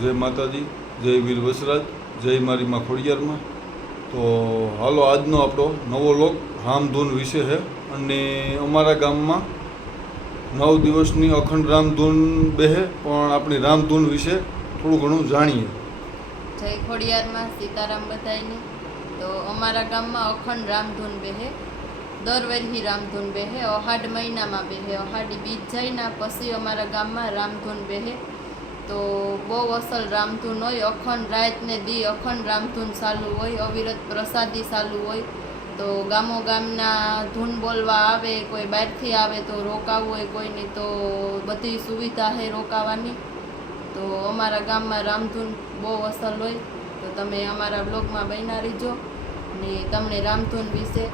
જય માતાજી, જય વીર વસરાજ, જય મારી માં ખોડિયારમાં। તો હાલો આજનો આપણો નવો લોક રામધૂન વિશે છે અને અમારા ગામમાં 9 દિવસની અખંડ રામધૂન બેહે, પણ આપણી રામધૂન વિશે થોડું ઘણું જાણીએ। જય ખોડિયારમાં સીતારામ બધાયની। તો અમારા ગામમાં અખંડ રામધૂન બેહે, દર વર્ષે રામધૂન બેહે, અહાડ મહિનામાં બેહે, અહાડી બીજ જઈના પછી અમારા ગામમાં રામધૂન બેહે। તો બહુ અસલ રામધૂન હોય, અખંડ રાત ને દી અખંડ રામધૂન ચાલુ હોય, અવિરત પ્રસાદી ચાલુ હોય। તો ગામો ગામના ધૂન બોલવા આવે, કોઈ બહારથી આવે તો રોકાવું હોય કોઈની તો બધી સુવિધા છે રોકાવાની। તો અમારા ગામમાં રામધૂન બહુ અસલ હોય। તો તમે અમારા બ્લોગમાં બન્યા રહીજો ને તમને રામધૂન વિશે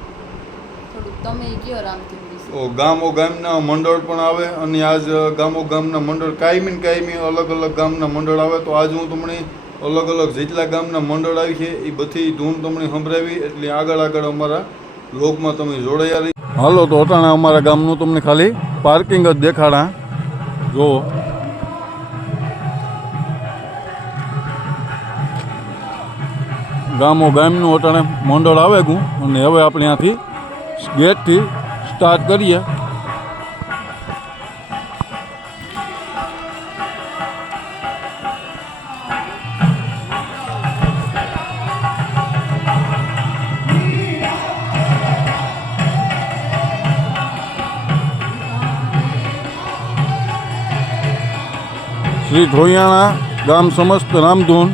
થોડુંક તમે કયો રામધૂન વિશે। ગામો ગામના મંડળ પણ આવે અને આજ ગામો ગામના મંડળ કાયમી અલગ અલગ ગામના મંડળ આવે। તો આજ હું તમને અલગ અલગ જેટલા ગામના મંડળ આવી છે એ બધી ધૂન તમને સંભળાવી, એટલે આગળ અમારા બ્લોગમાં તમે જોડાયા રહી। હાલો તો અટાણા અમારા ગામનું તમને ખાલી પાર્કિંગ જ દેખાડા, જો ગામો ગામનું અટાણે મંડળ આવે ગું અને હવે આપણે ત્યાંથી ગેટથી સ્ટાર્ટ કરીએ। શ્રી ઢોયાણા ગામ સમસ્ત રામધૂન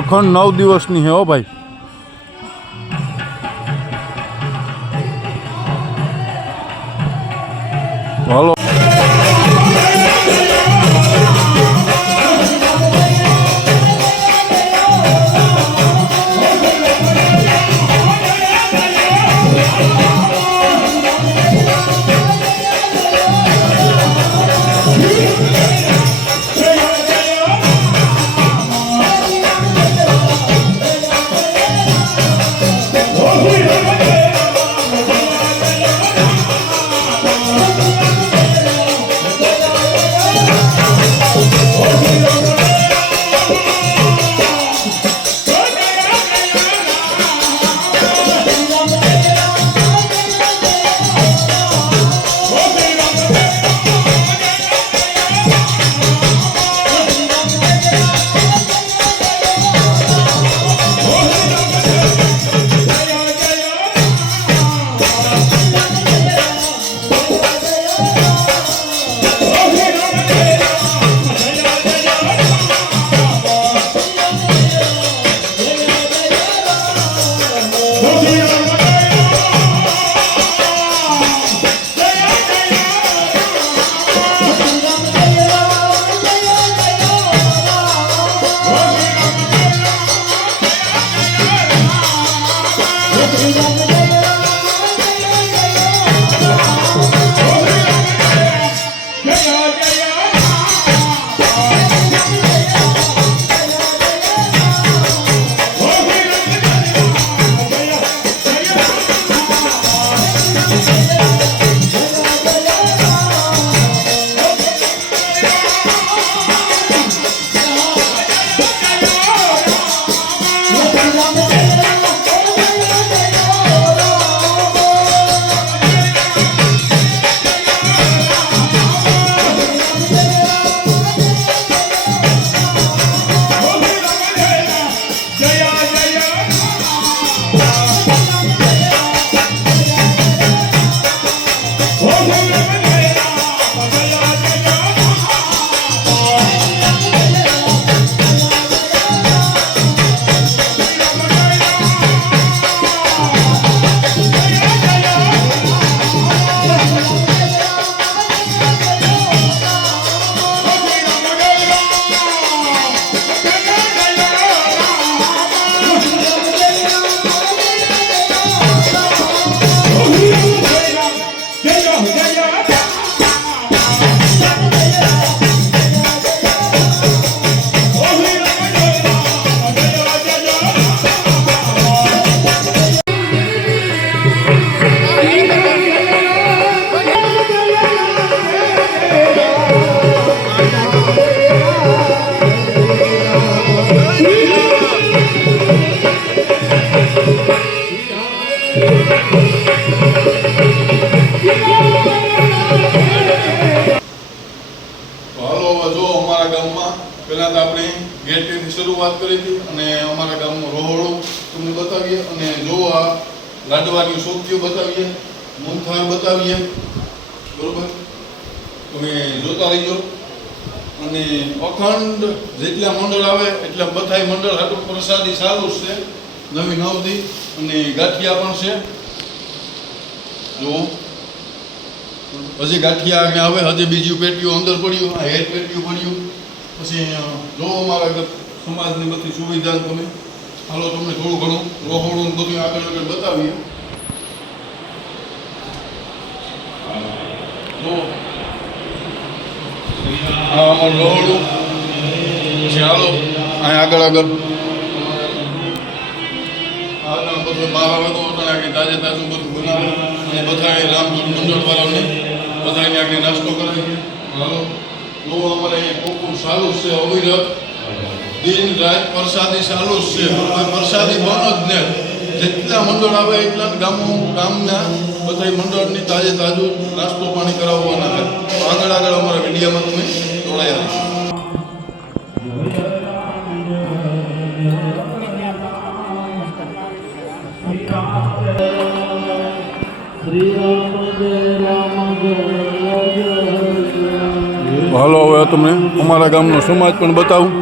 અખંડ 9 દિવસની હે હો ભાઈ। હાલો પહેલાં તો આપણે ગેટથી શરૂઆત કરી હતી અને અમારા ગામમાં રોહોળું તમને બતાવીએ અને જો આ લાડવાની શોખીઓ બતાવીએ, મૂંગથાળ બતાવીએ, બરોબર તમે જોતા રહીજો. અને અખંડ જેટલા મંડળ આવે એટલા બધાય મંડળ હાટું પ્રસાદી સારું જ છે, નવી નવથી અને ગાંઠિયા પણ છે. જો હજી ગાંઠિયા અહીંયા આવે, હજી બીજું પેટીયું અંદર પડ્યું, આ હેઠ પેટીયું પડ્યું. પછી જો અમારા સમાજની બધી સુવિધા તમે હાલો તમને થોડું ઘણું રોહોડું બધું આગળ આગળ બતાવીએ. જો આ અમારું રોહોડું. પછી હાલો અહીંયા આગળ આગળ બધું બહાર આવે તો તાજે તાજું બધું બનાવે અને બધા રામધૂન મંડળવાળાને બધાને આગળ નાસ્તો કરાવીએ. હાલો જો અમારે અહીંયા કોકું સારું છે, અવિરત દિન રાત પ્રસાદી ચાલુ જ છે. પ્રસાદી બંધ જ ને જેટલા મંડળ આવે એટલા ગામના બધા મંડળની તાજે તાજું નાસ્તો પાણી કરાવવાના છે. આગળ આગળ અમારા મીડિયામાં તમે જોડાયા રહીશું. હાલો હવે તમને અમારા ગામનો સમાજ પણ બતાવું.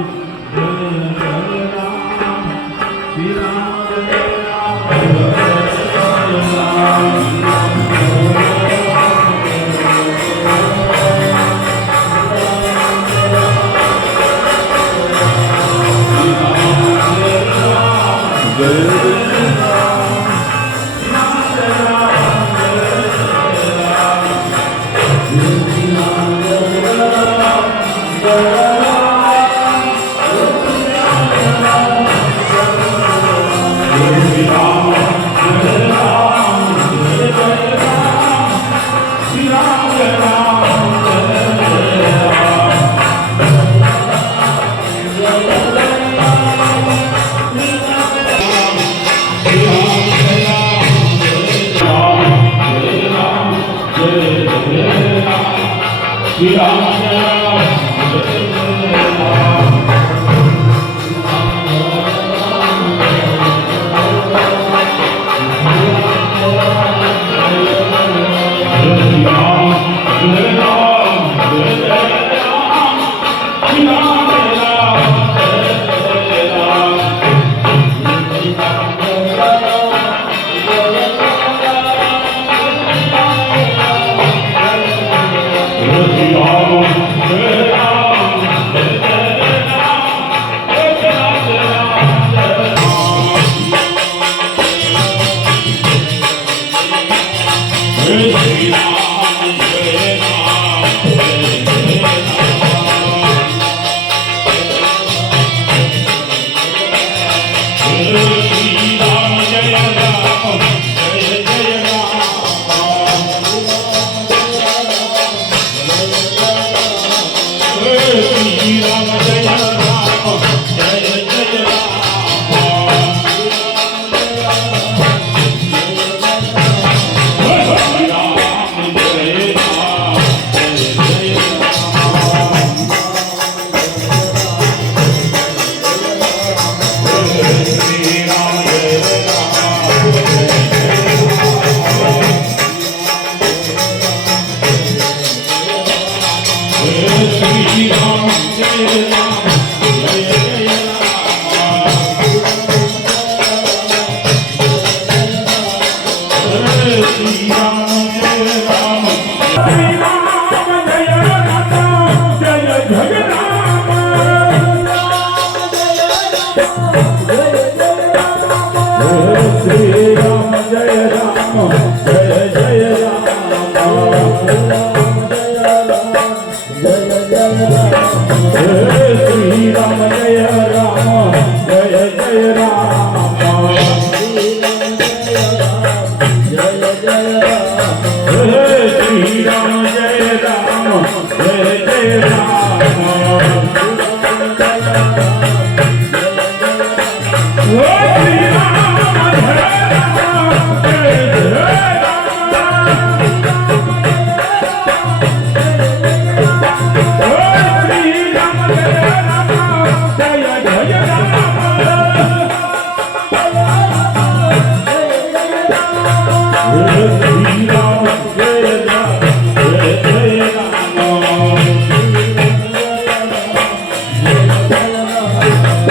Jai Ram, Jai Ram.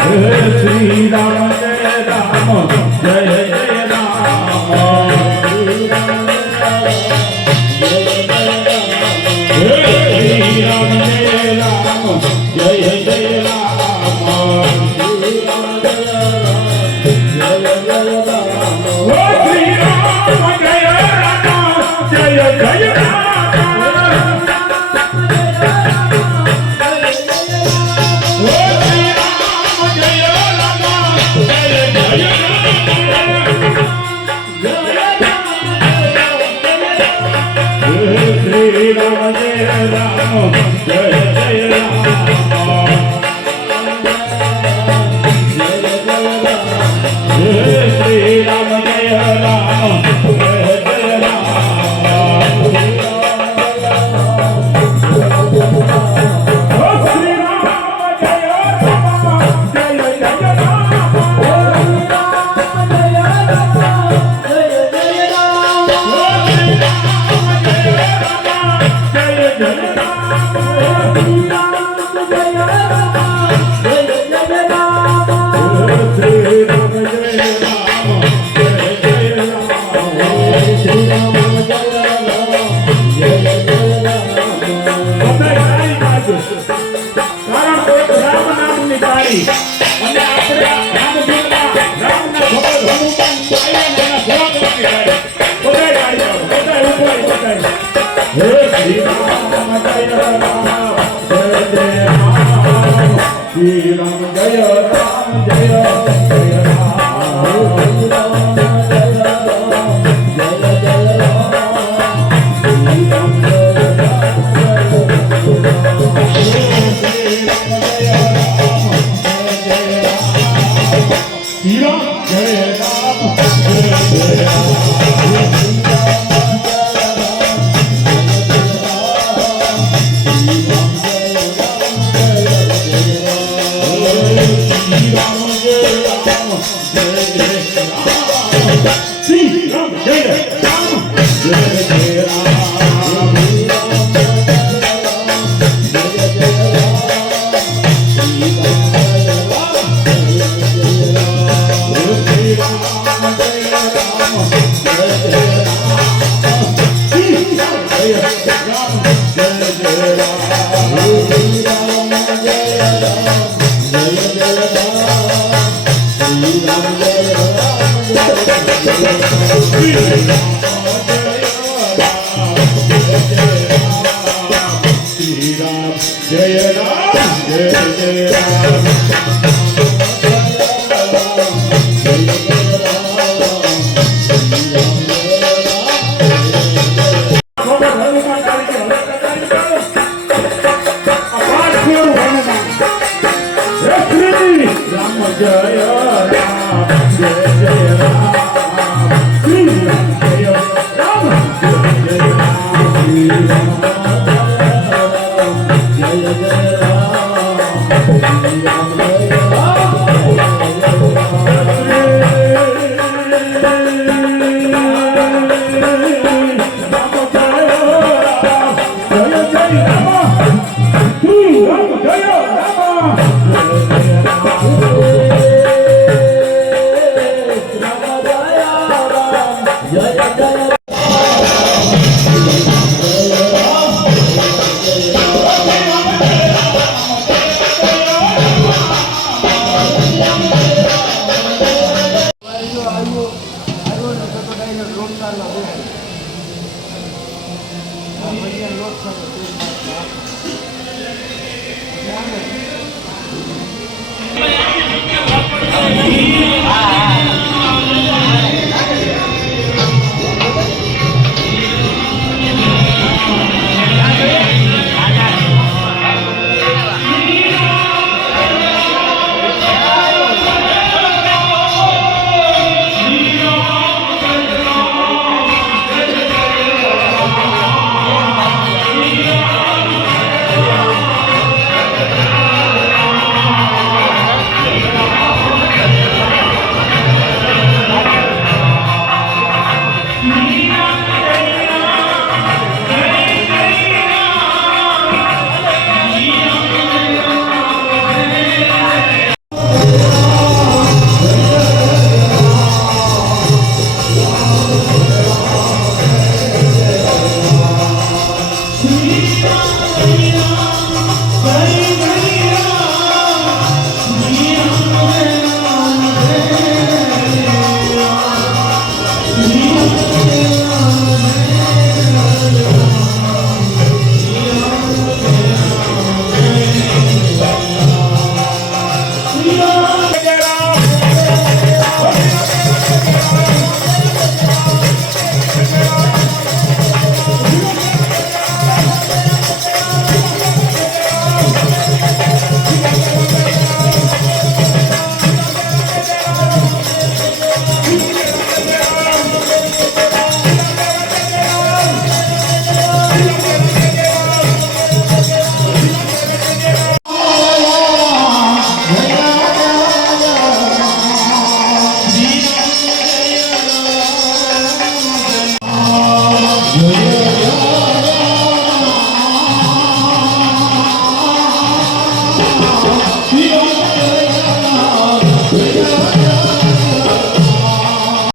Shri राम जय राम जय जय राम श्री राम जय राम जय जय राम श्री राम जय राम जय जय श्री राम जय राम जय जय राम श्री राम जय राम जय जय श्री राम जय राम जय जय Rama,